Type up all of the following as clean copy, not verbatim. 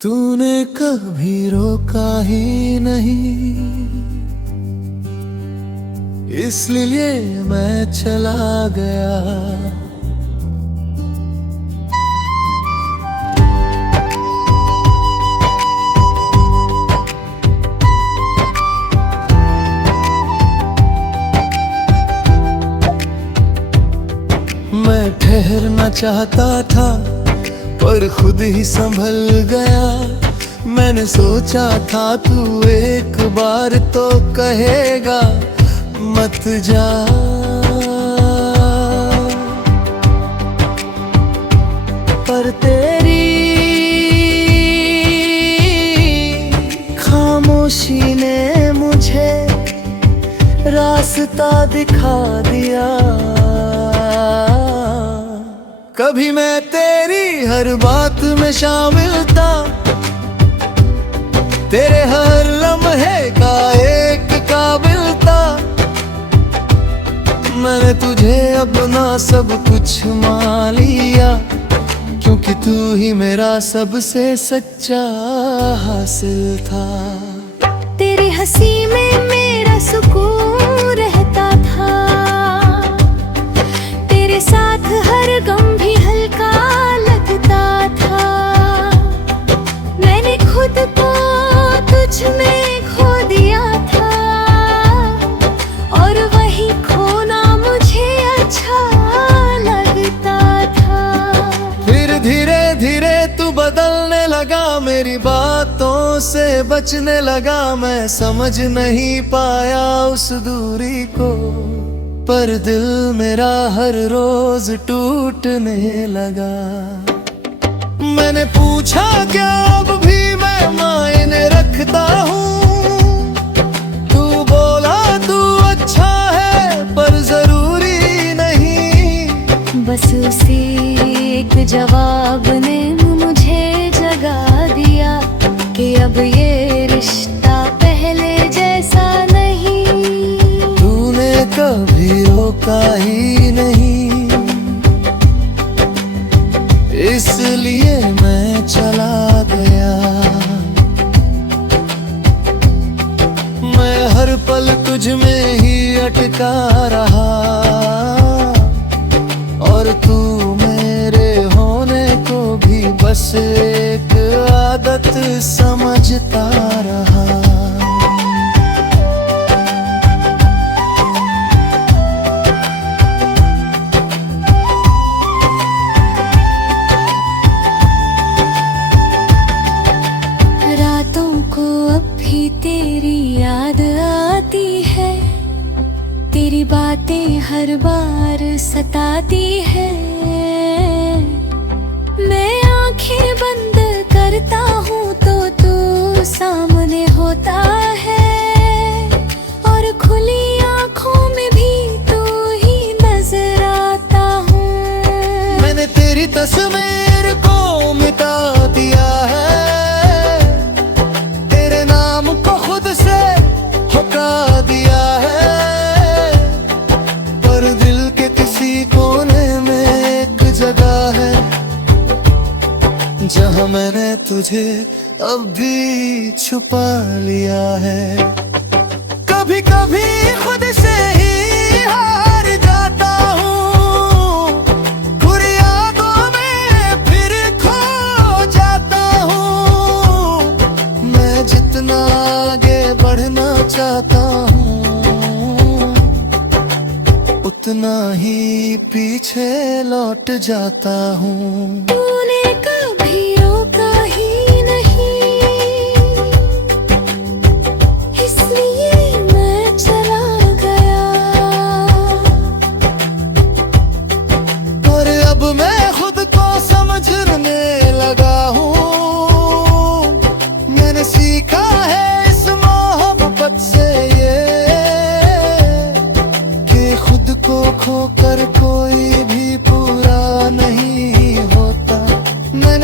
तूने कभी रोका ही नहीं, इसलिए मैं चला गया। मैं ठहरना चाहता था पर खुद ही संभल गया। मैंने सोचा था तू एक बार तो कहेगा मत जा, पर तेरी खामोशी ने मुझे रास्ता दिखा दिया। कभी मैं तेरी हर बात में शामिल था, तेरे हर लम्हे का एक काबिल था। मैंने तुझे अपना सब कुछ मान लिया, क्योंकि तू ही मेरा सबसे सच्चा हासिल था। तेरी हंसी में मेरा सुकून रहता था, तेरे साथ हर गम भी हल्का लगता था। मैंने खुद को तुझ में खो दिया था, और वही खोना मुझे अच्छा लगता था। फिर धीरे धीरे तू बदलने लगा, मेरी बातों से बचने लगा। मैं समझ नहीं पाया उस दूरी को, पर दिल मेरा हर रोज टूटने लगा। मैंने पूछा क्या अब भी मैं मायने रखता हूँ, तू बोला तू अच्छा है पर जरूरी नहीं। बस उसी एक जवाब ने मुझे जगा दिया कि अब ये रिश्ता पहले जैसा नहीं। तूने कभी रोका ही नहीं, इसलिए मैं चला गया। मैं हर पल तुझ में ही अटका रहा, और तू मेरे होने को भी बस एक आदत समझता रहा। रातों को अब भी तेरी याद आती है, तेरी बातें हर बार सताती है। मैं आंखें बंद करता हूँ तो तू सामने होता है, और खुली आंखों में भी तू ही नजर आता हूँ। मैंने तेरी तस्वीर को मिटा दिया है, तेरे नाम को खुद से हटा दिया है, पर दिल के किसी कोने में एक जगह है जहाँ मैंने तुझे अब भी छुपा लिया है। कभी कभी खुद से ही हार जाता हूँ, बुरी यादों में फिर खो जाता हूँ। मैं जितना आगे बढ़ना चाहता हूँ, उतना ही पीछे लौट जाता हूँ। तूने कभी रोका ही नहीं, इसलिए मैं चला गया। और अब मैं खुद को समझने लगा हूँ। मैंने सीखा है इस मोहब्बत से ये, कि खुद को खोकर कोई भी पूरा नहीं होता। मैंने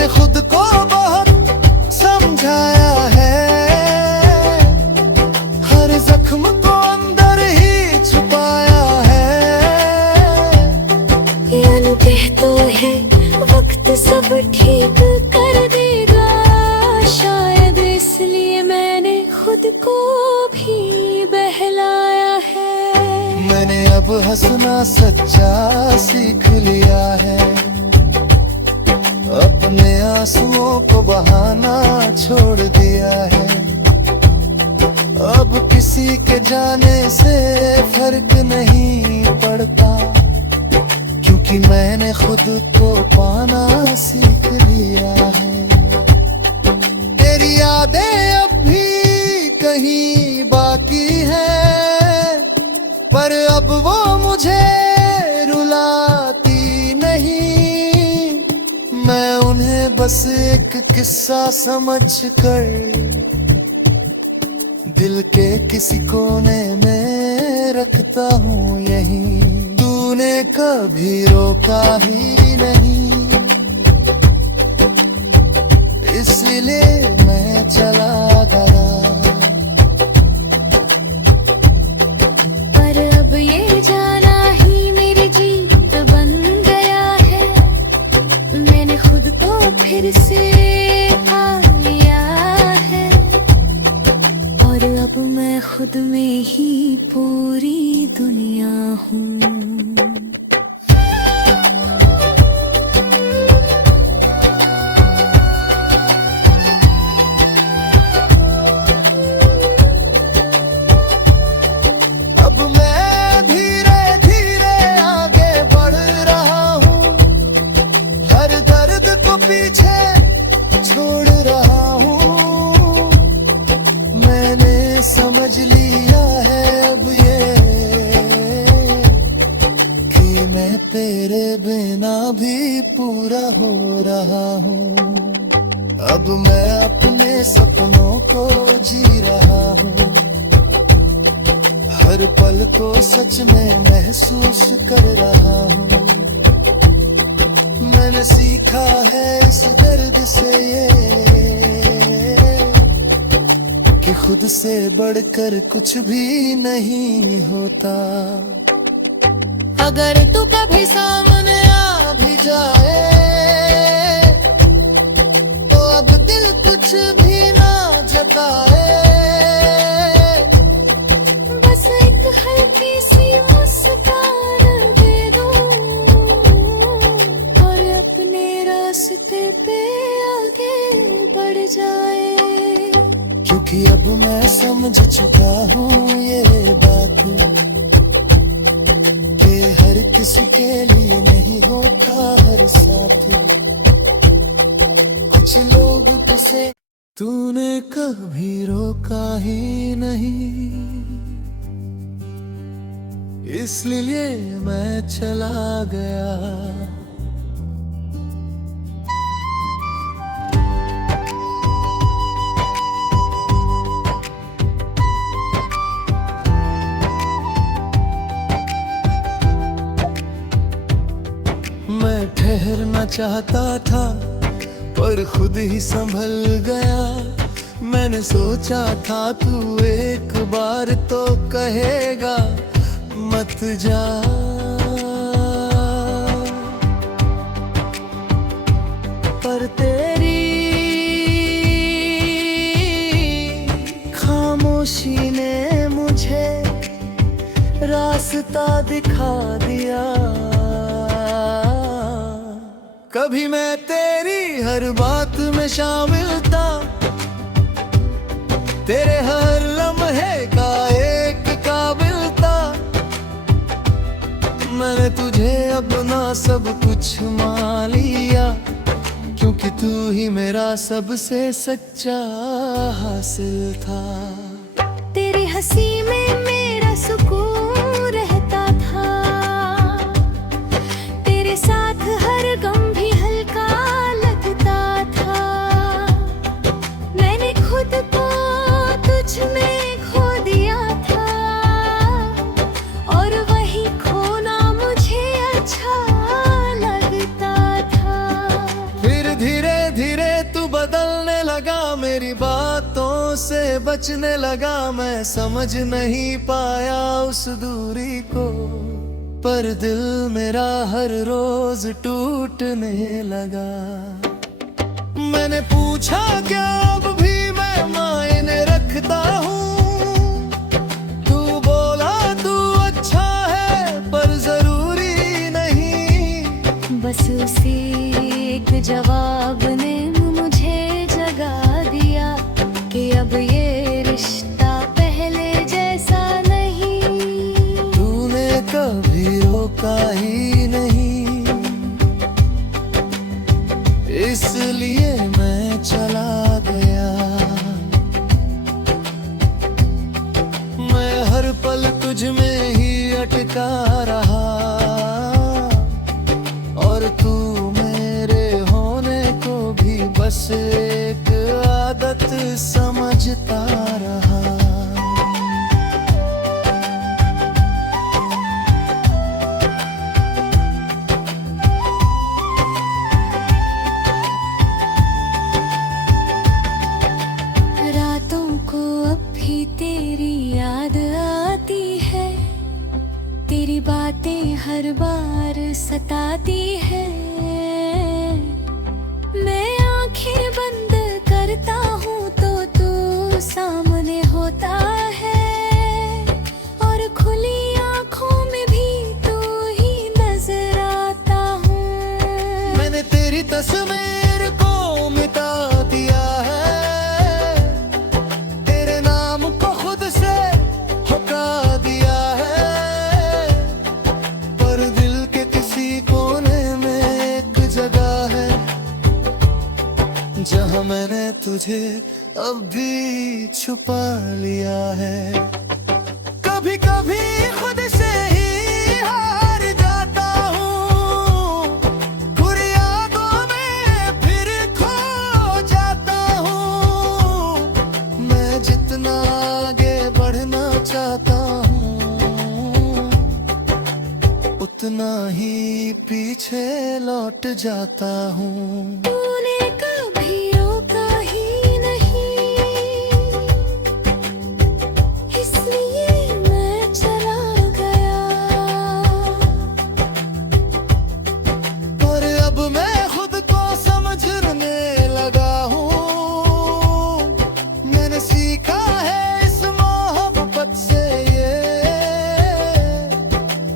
अब हंसना सच्चा सीख लिया है, अपने आंसुओं को बहाना छोड़ दिया है। अब किसी के जाने से फर्क नहीं पड़ता, क्योंकि मैंने खुद को पाना सीख लिया है। तेरी यादें अब भी कहीं बाकी है, पर अब वो मुझे रुलाती नहीं। मैं उन्हें बस एक किस्सा समझ कर दिल के किसी कोने में रखता हूँ यहीं। तूने कभी रोका ही नहीं, इसलिए मैं चला गया। पर अब ये जाना ही मेरी जीत बन गया है, मैंने खुद को फिर से पा लिया है। और अब मैं खुद में ही पूरी दुनिया हूँ। अब मैं धीरे धीरे आगे बढ़ रहा हूँ, हर दर्द को पीछे छोड़ रहा हूँ। मैंने समझ लिया है अब ये कि मैं तेरे बिना भी पूरा हो रहा हूँ। अब मैं अपने सपनों को जी रहा हूँ, हर पल को सच में महसूस कर रहा हूँ। मैंने सीखा है इस दर्द से ये कि खुद से बढ़कर कुछ भी नहीं होता। अगर तू कभी सामने आ भी जाए तो अब दिल कुछ भी ना जताए। बस एक हल्की सी मुस्कान दे दो और अपने रास्ते पे आगे बढ़ जाए। क्योंकि अब मैं समझ चुका हूँ ये बात कि हर किसी के लिए नहीं होता हर साथ। कुछ लोग तुझसे तूने कभी रोका ही नहीं, इसलिए मैं चला गया। मैं ठहरना चाहता था पर खुद ही संभल गया। मैंने सोचा था तू एक बार तो कहेगा मत जा, पर तेरी खामोशी ने मुझे रास्ता दिखा दिया। कभी मैं तेरी हर बात में शामिल था, तेरे हर लम्हे का एक काबिल था। मैंने तुझे अपना सब कुछ मान लिया, क्योंकि तू ही मेरा सबसे सच्चा हासिल था। तेरी हंसी में मेरा सुकून रहता था, तेरे साथ हर गम भी हल्का लगता था। मैंने खुद को तुझ में खो दिया था और वही खोना मुझे अच्छा लगता था। फिर धीरे धीरे तू बदलने लगा, मेरी बातों से बचने लगा। मैं समझ नहीं पाया उस दूरी को, पर दिल मेरा हर रोज टूटने लगा। मैंने पूछा क्या अब भी मैं मायने रखता हूँ, तू बोला तू अच्छा है हर बार सताती है। मैं आंखें बंद करता हूँ तो तू सामने होता है, और खुली आंखों में भी तू ही नजर आता हूँ। मैंने तेरी तस्वीर को मिटा दिया है, तेरे नाम को खुद से हटा दिया है, पर दिल के किसी कोने में एक जगह है जहाँ मैंने तुझे अब भी छुपा लिया है। कभी कभी खुद से ही हार जाता हूँ, बुरी यादों में फिर खो जाता हूँ। मैं जितना आगे बढ़ना चाहता हूँ, उतना ही पीछे लौट जाता हूँ। तूने कभी रोका ही नहीं, इसलिए मैं चला गया। पर अब मैं खुद को समझने लगा हूँ, मैंने सीखा है इस मोहब्बत से ये,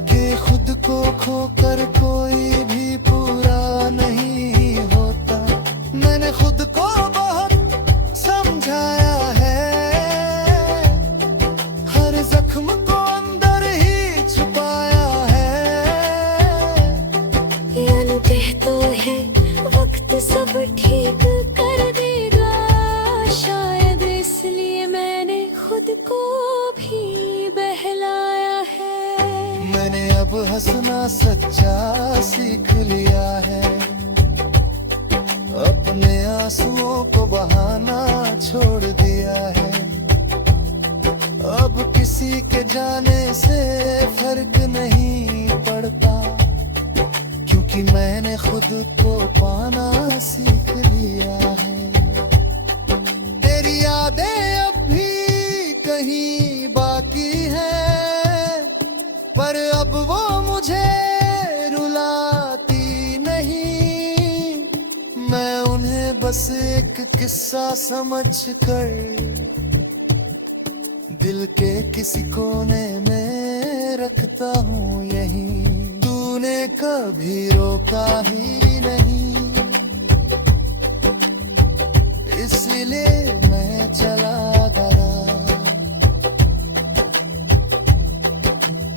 कि खुद को खोकर कोई भी पूरा नहीं होता। मैंने खुद को बहुत समझाया है, हर जख्म को अंदर ही छुपाया है। कहते तो है वक्त सब ठीक कर देगा, शायद इसलिए मैंने खुद को भी बहलाया है। मैंने अब हंसना सच्चा सीख लिया है, अपने आंसुओं को बहाना छोड़ दिया है। अब किसी के जाने से फर्क नहीं पड़ता, क्योंकि मैंने खुद को पाना सीख लिया है। तेरी यादें अब भी कहीं बाकी है, पर अब वो मुझे रुलाती नहीं। मैं उन्हें बस एक किस्सा समझकर दिल के किसी कोने में रखता हूँ यहीं। तूने कभी रोका ही नहीं, इसलिए मैं चला गया।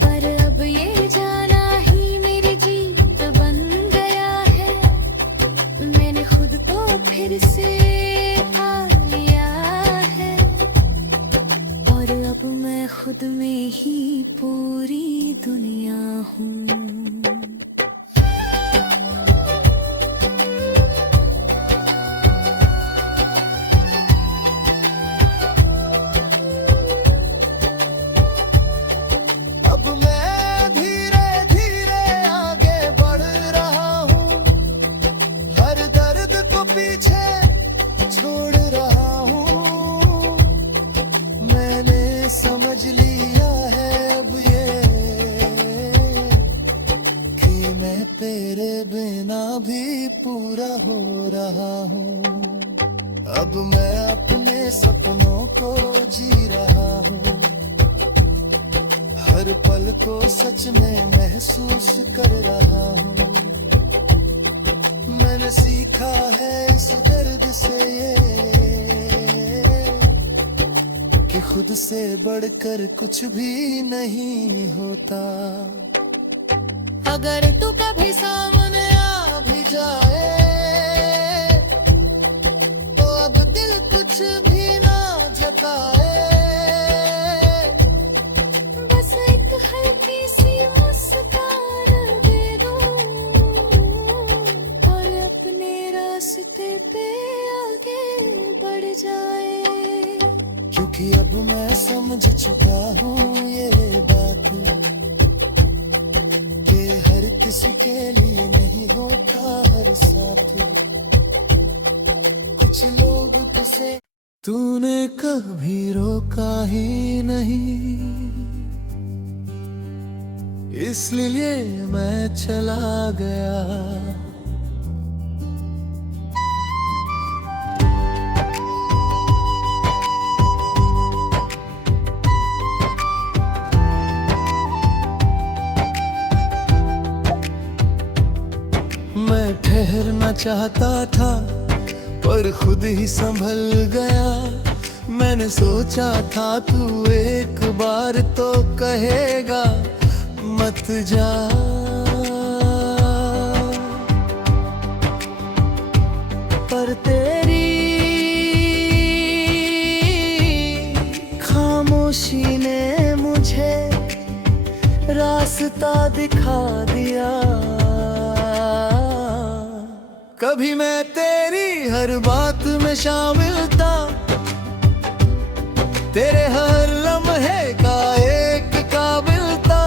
पर अब ये जाना ही मेरी जीत बन गया है, मैंने खुद को फिर से पा लिया है, और अब मैं खुद में ही पूरी दुनिया हूँ। अब मैं धीरे धीरे आगे बढ़ रहा हूँ, हर दर्द को पीछे छोड़ रहा हूँ। मैंने समझ लिया है अब ये, कि मैं तेरे बिना भी पूरा हो रहा हूँ। अब मैं अपने सपनों को जी रहा हूँ, हर पल को सच में महसूस कर रहा हूँ। मैंने सीखा है इस दर्द से ये, कि खुद से बढ़कर कुछ भी नहीं होता। अगर तू कभी सामने आ भी जाए, तो अब दिल कुछ भी ना जताए। बस एक हल्की सी मुस्कान दे दो, और अपने रास्ते पे आगे बढ़ जाए। क्योंकि अब मैं समझ चुका हूँ ये बात, कि हर किसी के लिए नहीं होता हर साथ। कुछ लोग तुझसे तूने कभी रोका ही नहीं, इसलिए मैं चला गया। मैं ठहरना चाहता था पर खुद ही संभल गया। मैंने सोचा था तू एक बार तो कहेगा मत जा, पर तेरी खामोशी ने मुझे रास्ता दिखा दिया। कभी मैं तेरी हर बात में शामिल था, तेरे हर लम्हे का एक काबिल था।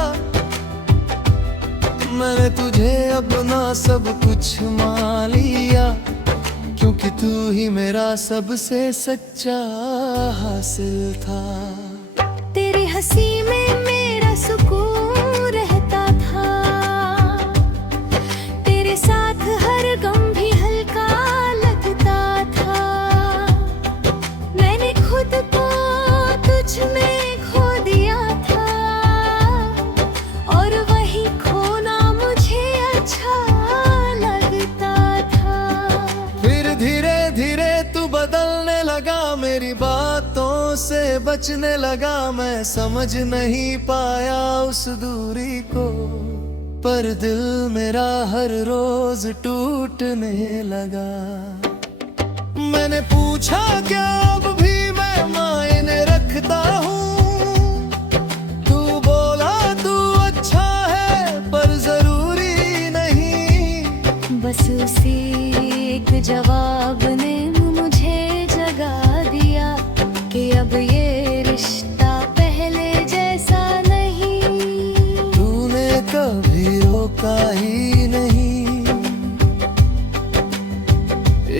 मैंने तुझे अपना सब कुछ मान लिया, क्योंकि तू ही मेरा सबसे सच्चा हासिल था। तेरी हंसी में मेरा सुकून रहता था, तेरे साथ हर गम भी हल्का लगता था। मैंने खुद को तुझ में खो दिया था, और वही खोना मुझे अच्छा लगता था। फिर धीरे धीरे तू बदलने लगा, मेरी बातों से बचने लगा। मैं समझ नहीं पाया उस दूरी को, पर दिल मेरा हर रोज टूटने लगा। मैंने पूछा क्या अब भी मैं मायने रखता हूँ, तू बोला तू अच्छा है पर जरूरी नहीं। बस उसी एक जवाब ने मुझे जगा दिया कि अब ये रिश्ता पहले जैसा नहीं। तूने कभी रोका ही नहीं,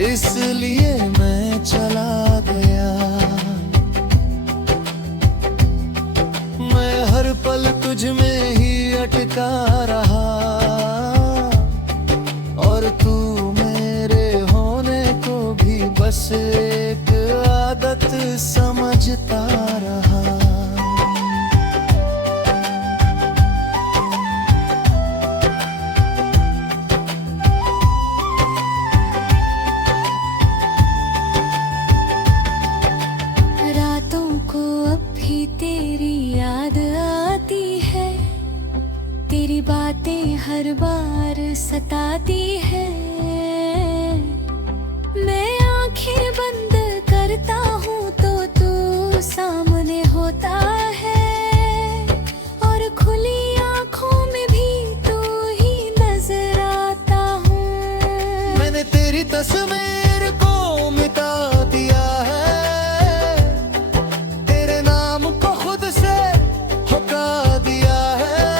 इसलिए मैं चला गया। मैं हर पल तुझ में ही अटका रहा, और तू मेरे होने को भी बस एक आदत समझता रहा। रातों को अब भी तेरी याद आती है, तेरी बातें हर बार सताती है। मैं आंखें बंद करता हूँ तो तू सामने होता है, और खुली आंखों में भी तू ही नजर आता हूँ। मैंने तेरी तस्वीर को मिटा दिया है, तेरे नाम को खुद से हटा दिया है,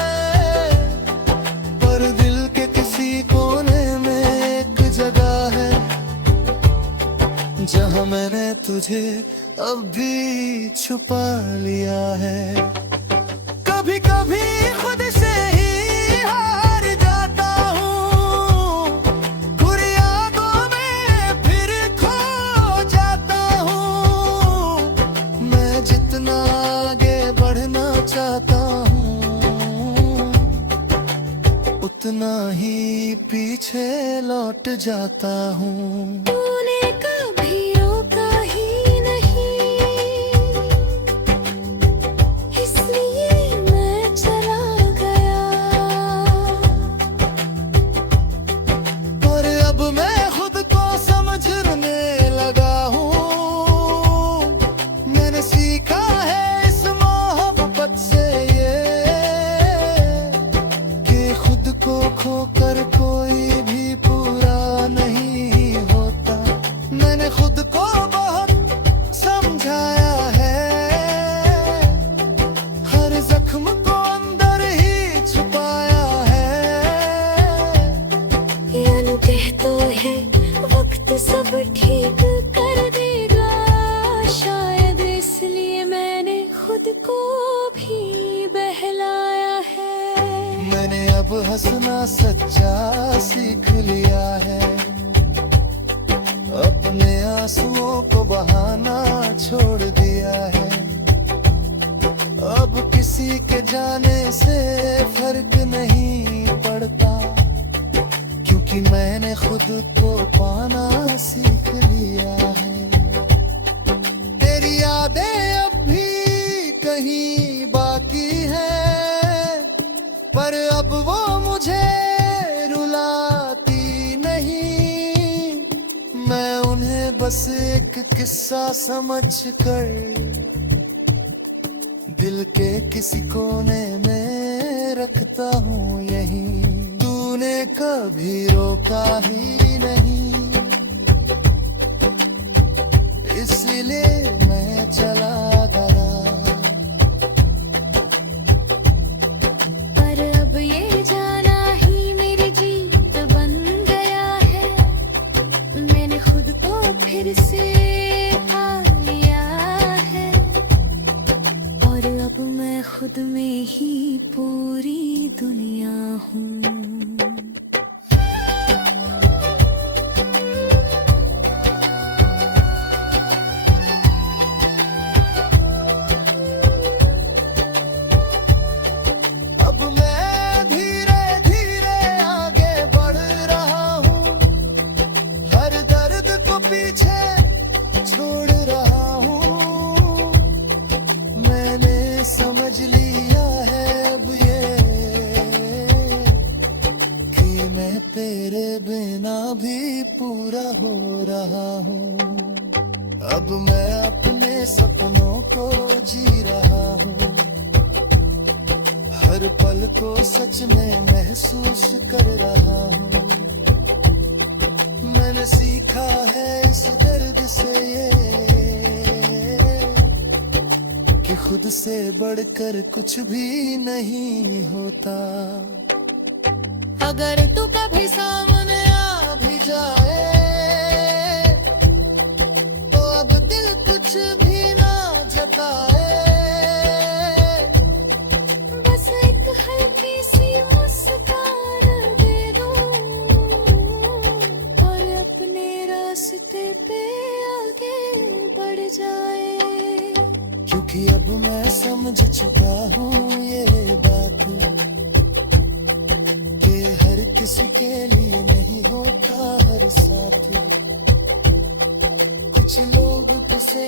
पर दिल के किसी कोने में एक जगह है जहाँ मैंने तुझे अब भी छुपा लिया है। कभी कभी खुद से ही हार जाता हूँ, बुरी यादों में फिर खो जाता हूँ। मैं जितना आगे बढ़ना चाहता हूँ, उतना ही पीछे लौट जाता हूँ। तूने कभी रोका ही नहीं, इसलिए मैं चला गया। पर अब मैं खुद को समझने लगा हूँ। मैंने सीखा है इस मोहब्बत से ये, कि खुद को खोकर कोई भी पूरा नहीं होता। सच्चा सीख लिया है, अपने आंसुओं को बहाना छोड़ दिया है। अब किसी के जाने से फर्क नहीं पड़ता, क्योंकि मैंने खुद को पाना सीख लिया है। तेरी यादें अब भी कहीं बाकी है, पर अब वो मुझे रुलाती नहीं। मैं उन्हें बस एक किस्सा समझ कर दिल के किसी कोने में रखता हूँ यहीं। तूने कभी रोका ही नहीं, इसलिए मैं चला गया। पर अब ये जाना ही मेरी जीत बन गया है, मैंने खुद को फिर से पा लिया है। और अब मैं खुद में ही पूरी दुनिया हूँ। अब मैं धीरे धीरे आगे बढ़ रहा हूँ, हर दर्द को पीछे छोड़ रहा हूँ। मैंने समझ लिया है अब ये कि मैं तेरे बिना भी पूरा हो रहा हूँ। अब मैं अपने सपनों को जी रहा हूँ, हर पल को सच में महसूस कर रहा हूँ। मैंने सीखा है इस दर्द से ये कि खुद से बढ़कर कुछ भी नहीं होता। अगर तू कभी सामने आ भी जाए तो अब दिल कुछ भी ना जताए। बस एक हल्की सी मुस्कान दे दूं और अपने रास्ते पे आगे बढ़ जाए। क्योंकि अब मैं समझ चुका हूँ ये बात कि हर किसी के लिए नहीं होता हर साथ। कुछ लोग तुझसे